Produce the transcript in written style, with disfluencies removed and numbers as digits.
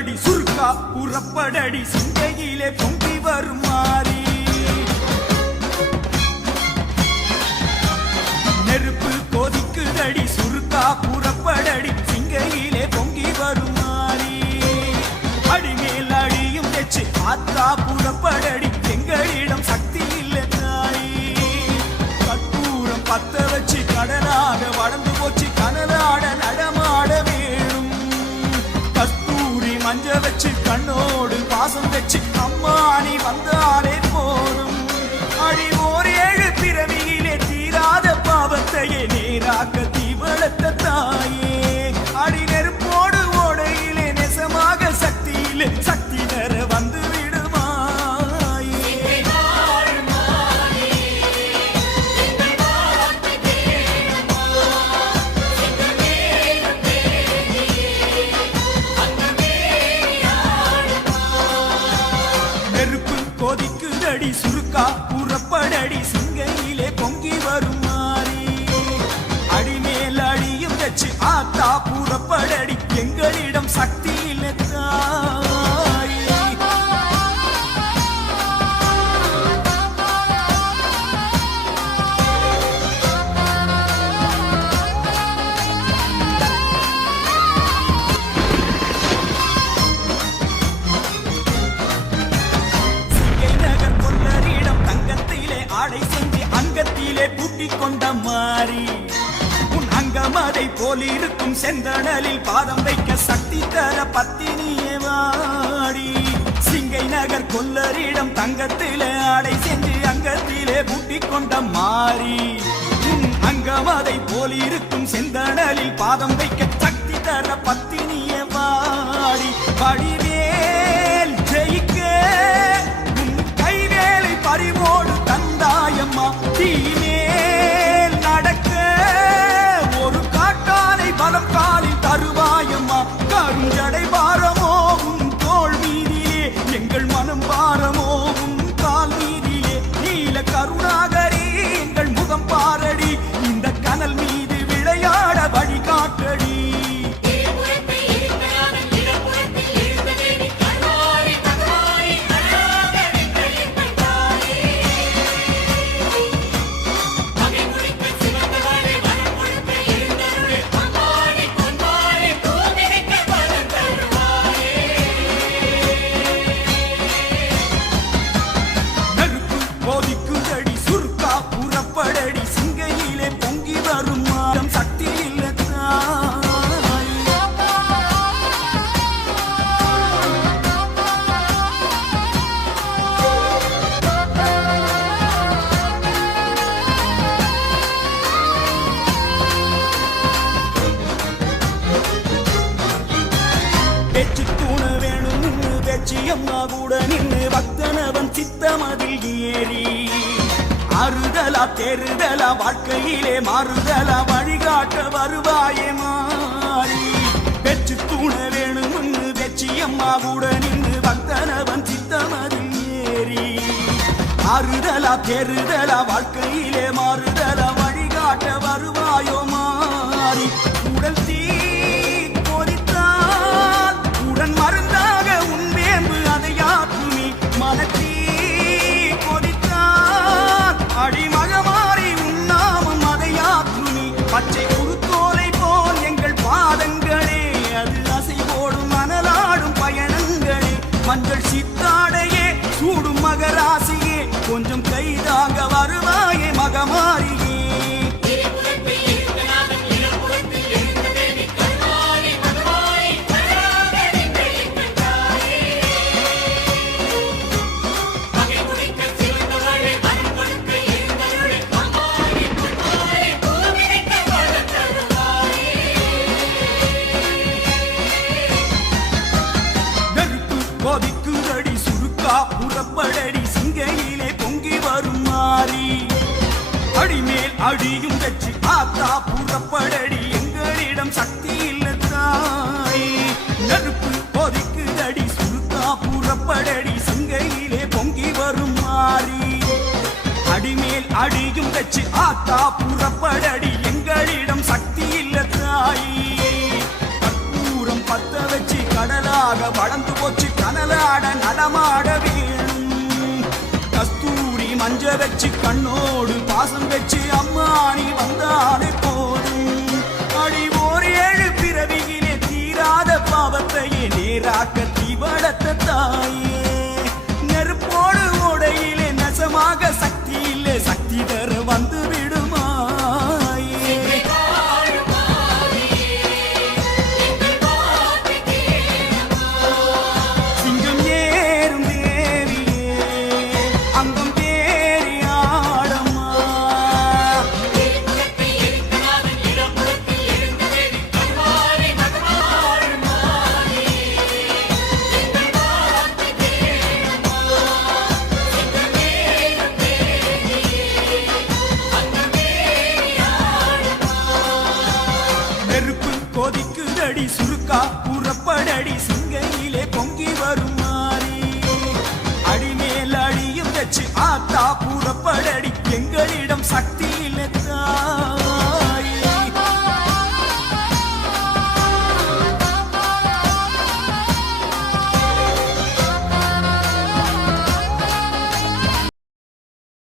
அடி சுருக்கா புறப்படடி சிந்தையிலே பொங்கி வருமாறி நெருப்பு கொதிக்குதடி சுருக்கா புறப்படடி சிங்கையிலே பொங்கி வருமாறி அடிமேல் அடியும் வச்சு ஆத்தா புறப்படடி எங்களிடம் சக்தி இல்லை தாயி கற்பூரம் பத்த வச்சு கடலாக வளர்ந்து போச்சு கனலாட நடமாட வேணும் கஸ்தூரி மஞ்ச வச்சு கண்ணோடு பாசம் வச்சு அம்மா நீ வந்தாலே போதும் அடி ஓர் 7 பிறவியிலே தீராத பாவத்தையே நேராக்க தீவளத்த தாயே அடி நெருப்போடு ஓடையிலே நெசமாக சக்தியிலே சக்தி தர வந்து கொதிக்குதடி சுருக்கா புறப்படடி சிங்கையிலே பொங்கி வருமாறி அடிமேல் அடியும் வச்சு ஆத்தா புறப்படடி எங்களிடம் சக்தி இல்லை தாய் ஆடை செஞ்சு அங்கத்திலே பூட்டிக் கொண்ட மாறி உன் அங்கமதை போலிருக்கும் செந்தணலில் பாதம் வைக்க சக்தி தர பத்தினியே வாடி சிங்கை நகர் கொல்லரிடம் தங்கத்திலே ஆடை செஞ்சு அங்கத்திலே பூட்டிக் கொண்ட மாறி உன் அங்கமதை போலிருக்கும் செந்தணலில் பாதம் வைக்க சக்தி தர பத்தினியே வாடி வடிவேல் ஜெயிக்க உன் கைவேலை பறிவோடு தந்தாயம்மா தீமேல் நடக்க ஒரு காட்டானை பலம் காலில் தருவாயம்மா கருஞ்சடை பாரமோ உன் தோள் மீதிலே எங்கள் மனம் பாரமோ உன் கால் மீதிலே நீல கருணாகரி எங்கள் முகம் பாரடி இந்த கனல் மீது விளையாட வழிகாட்டடி புறப்படடி சிங்கையிலே பொங்கி வரும் மாதம் சக்தி இல்லை வெற்றி தூண வேணும் நின்று வெற்றியம்மா கூட நின்று பக்தனவன் சித்தமதில் ஏறி அறுதலா தெருதலா வாழ்க்கையிலே மாறுதலா வழிகாட்ட வருவாயே மாறி வெற்றி தூண வேணும் வெற்றியம்மா கூட நின்று பக்தனவன் சித்தமதில் ஏறி அறுதலா தெருதலா வாழ்க்கையிலே மாறுதலா வழிகாட்ட வருவாயோ மாறி உடல் தீ கொதித்தால் உடன் மருந்தாக உன் வேம்பு அதை யாக்குமி மனத்தீ அடிமகமாறி உண்ணாமும் அதையாக்குமி பச்சை குருத்தோலை போல் எங்கள் பாதங்களே அது அசை போடும் மணலாடும் பயணங்களே மஞ்சள் சித்தாடையே சூடும் மகராசியே கொஞ்சம் கைதாங்க வருவாயே மகமாரியே கொதிக்குதடி சுருக்கா புறப்படடி சிங்கையிலே பொங்கி வரும் மாறி அடிமேல் அடியும் வச்சு ஆத்தா புறப்படடி எங்களிடம் சக்தி இல்லை தாய் நெருப்பு கொதிக்குதடி சுருக்கா புறப்படடி சிங்கையிலே பொங்கி வரும் மாறி அடிமேல் அடியும் வச்சு ஆத்தா புறப்படடி எங்களிடம் சக்தி இல்லை தாய் கற்பூரம் பத்த வச்சு கடலாக வளர்ந்து போச்சு கனலாட நடமாட வேணும் கஸ்தூரி மஞ்ச வச்சு கண்ணோடு பாசம் வச்சு அம்மானி வந்தாலே போதும் அடி ஓர் 7 பிறவியிலே தீராத பாவத்தையே நேராக்க தீவளத்த தாயே நெருப்போடு ஓடையிலே நசமாக சக்தி இல்லை சக்தி தர வந்து விடுமாயே சிங்கம் ஏறும் தேவியே அங்கம் தேறி ஆடம்மா நெருப்பு கொதிக்குதடி சுருக்கா